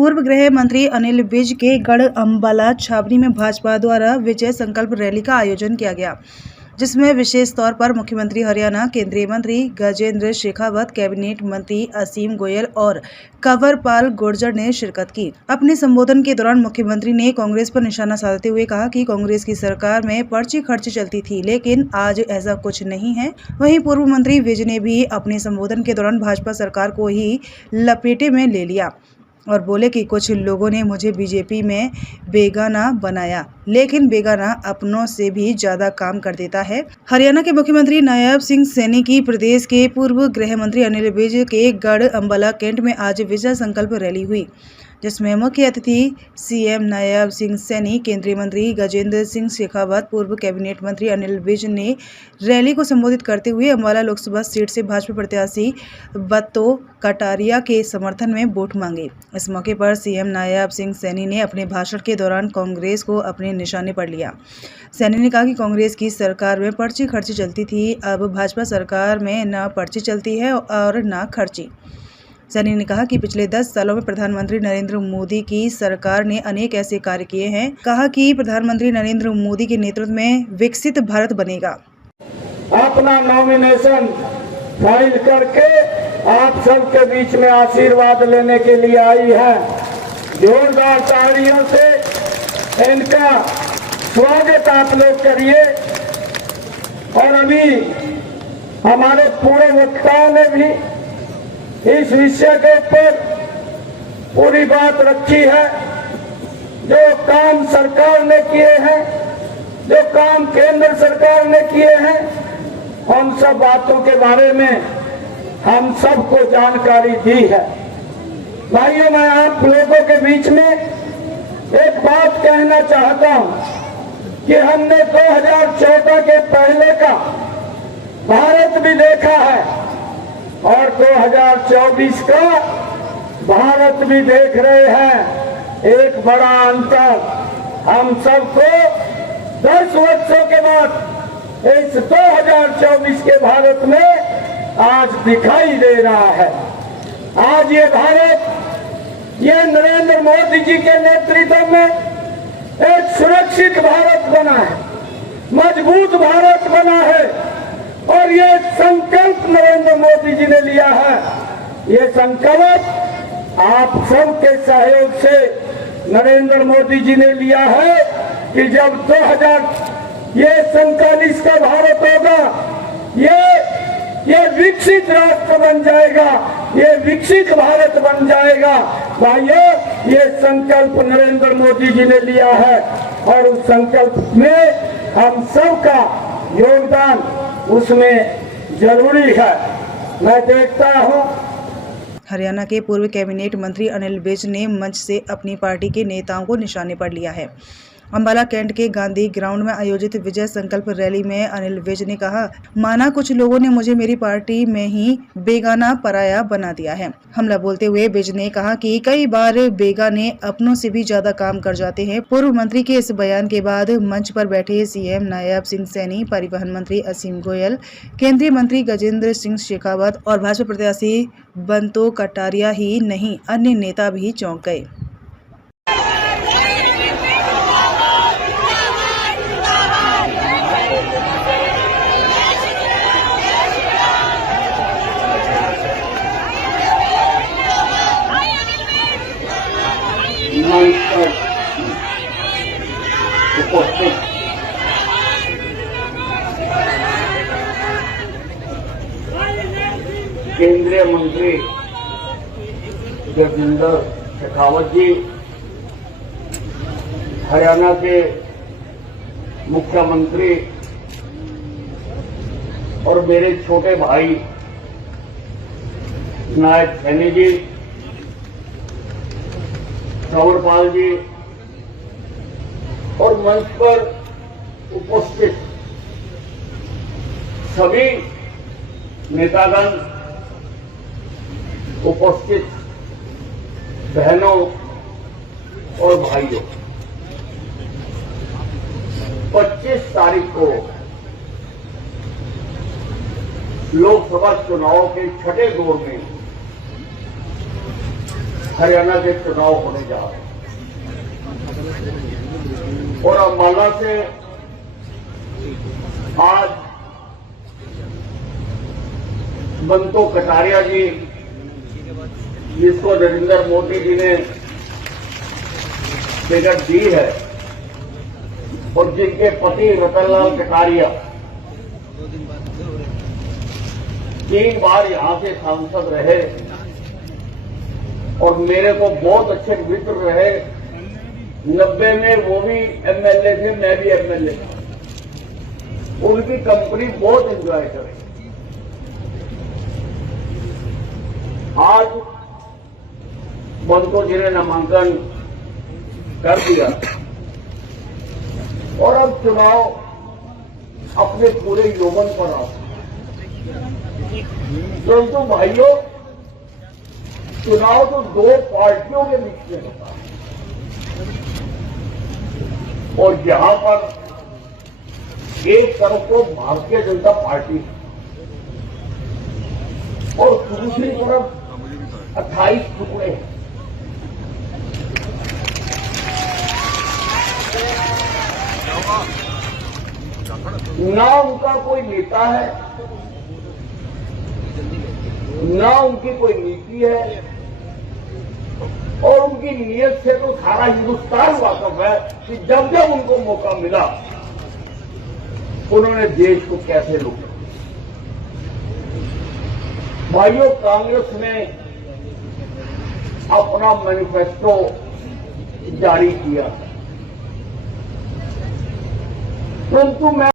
पूर्व गृह मंत्री अनिल विज के गढ़ अम्बाला छावनी में भाजपा द्वारा विजय संकल्प रैली का आयोजन किया गया, जिसमें विशेष तौर पर मुख्यमंत्री हरियाणा, केंद्रीय मंत्री गजेंद्र शेखावत, कैबिनेट मंत्री असीम गोयल और कंवरपाल गुर्जर ने शिरकत की। अपने संबोधन के दौरान मुख्यमंत्री ने कांग्रेस पर निशाना साधते हुए कहा कि कांग्रेस की सरकार में पर्ची खर्च चलती थी, लेकिन आज ऐसा कुछ नहीं है। वहीं पूर्व मंत्री विज ने भी अपने संबोधन के दौरान भाजपा सरकार को ही लपेटे में ले लिया और बोले कि कुछ लोगों ने मुझे बीजेपी में बेगाना बनाया, लेकिन बेगाना अपनों से भी ज्यादा काम कर देता है। हरियाणा के मुख्यमंत्री नायब सिंह सैनी की प्रदेश के पूर्व गृह मंत्री अनिल विज के गढ़ अम्बाला कैंट में आज विजय संकल्प रैली हुई, जिसमें मुख्य अतिथि सीएम नायब सिंह सैनी, केंद्रीय मंत्री गजेंद्र सिंह शेखावत, पूर्व कैबिनेट मंत्री अनिल विज ने रैली को संबोधित करते हुए अम्बाला लोकसभा सीट से भाजपा प्रत्याशी बंतो कटारिया के समर्थन में वोट मांगे। इस मौके पर सीएम नायब सिंह सैनी ने अपने भाषण के दौरान कांग्रेस को अपने निशाने पर लिया। सैनी ने कहा कि कांग्रेस की सरकार में पर्ची खर्ची चलती थी, अब भाजपा सरकार में न पर्ची चलती है और न खर्ची। सैनी ने कहा कि पिछले 10 सालों में प्रधानमंत्री नरेंद्र मोदी की सरकार ने अनेक ऐसे कार्य किए हैं। कहा कि प्रधानमंत्री नरेंद्र मोदी के नेतृत्व में विकसित भारत बनेगा। अपना नॉमिनेशन फाइल करके आप सबके बीच में आशीर्वाद लेने के लिए आई है। जोरदार तालियों से इनका स्वागत आप लोग करिए। और अभी हमारे पूरे वक्ताओं ने भी इस विषय के ऊपर पूरी बात रखी है। जो काम सरकार ने किए हैं, जो काम केंद्र सरकार ने किए हैं, उन सब बातों के बारे में हम सबको जानकारी दी है। भाइयों, मैं आप लोगों के बीच में एक बात कहना चाहता हूं कि हमने 2014 के पहले का भारत भी देखा है और 2024 का भारत भी देख रहे हैं। एक बड़ा अंतर हम सबको 10 वर्षों के बाद इस 2024 के भारत में आज दिखाई दे रहा है। आज ये भारत, ये नरेंद्र मोदी जी के नेतृत्व में एक सुरक्षित भारत बना है, मजबूत भारत बना है। और ये संकल्प नरेंद्र मोदी जी ने लिया है। ये संकल्प आप सबके सहयोग से नरेंद्र मोदी जी ने लिया है कि जब 2047 का भारत होगा, ये विकसित राष्ट्र बन जाएगा, ये विकसित भारत बन जाएगा। भाइयों, ये संकल्प नरेंद्र मोदी जी ने लिया है और उस संकल्प में हम सबका योगदान उसमें जरूरी है। मैं देखता हूं। हरियाणा के पूर्व कैबिनेट मंत्री अनिल विज ने मंच से अपनी पार्टी के नेताओं को निशाने पर लिया है। अम्बाला कैंट के गांधी ग्राउंड में आयोजित विजय संकल्प रैली में अनिल विज ने कहा, माना कुछ लोगों ने मुझे मेरी पार्टी में ही बेगाना पराया बना दिया है। हमला बोलते हुए विज ने कहा कि कई बार बेगाने अपनों से भी ज्यादा काम कर जाते हैं। पूर्व मंत्री के इस बयान के बाद मंच पर बैठे सीएम नायब सिंह सैनी, परिवहन मंत्री असीम गोयल, केंद्रीय मंत्री गजेंद्र सिंह शेखावत और भाजपा प्रत्याशी बंतो कटारिया ही नहीं, अन्य नेता भी चौंक गए। केंद्रीय मंत्री गजेंद्र शेखावत जी, हरियाणा के मुख्यमंत्री और मेरे छोटे भाई नायब सैनी जी, कंवरपाल जी और मंच पर उपस्थित सभी नेतागण, उपस्थित बहनों और भाइयों, 25 तारीख को लोकसभा चुनाव के छठे दौर में हरियाणा के चुनाव होने जा रहे हैं और अम्बाला से आज बंतो कटारिया जी, जिसको नरेंद्र मोदी जी ने टिकट दी है और जिनके पति रतनलाल कटारिया 3 बार यहां से सांसद रहे और मेरे को बहुत अच्छे मित्र रहे। 90 में वो भी एमएलए थे, मैं भी एमएलए था। उनकी कंपनी बहुत एंजॉय करें। आज बंतो जी ने नामांकन कर दिया और अब चुनाव अपने पूरे यौवन पर आ। परंतु भाइयों, चुनाव तो 2 पार्टियों के बीच में होता है और यहां पर एक तरफ तो भारतीय जनता पार्टी और दूसरी तरफ 28 टुकड़े हैं। ना उनका कोई नेता है, ना उनकी कोई नीति है और उनकी नीयत से तो सारा हिंदुस्तान वाकिफ है कि जब जब उनको मौका मिला उन्होंने देश को कैसे लूटा। भाइयों, कांग्रेस ने अपना मैनिफेस्टो जारी किया, परंतु मैं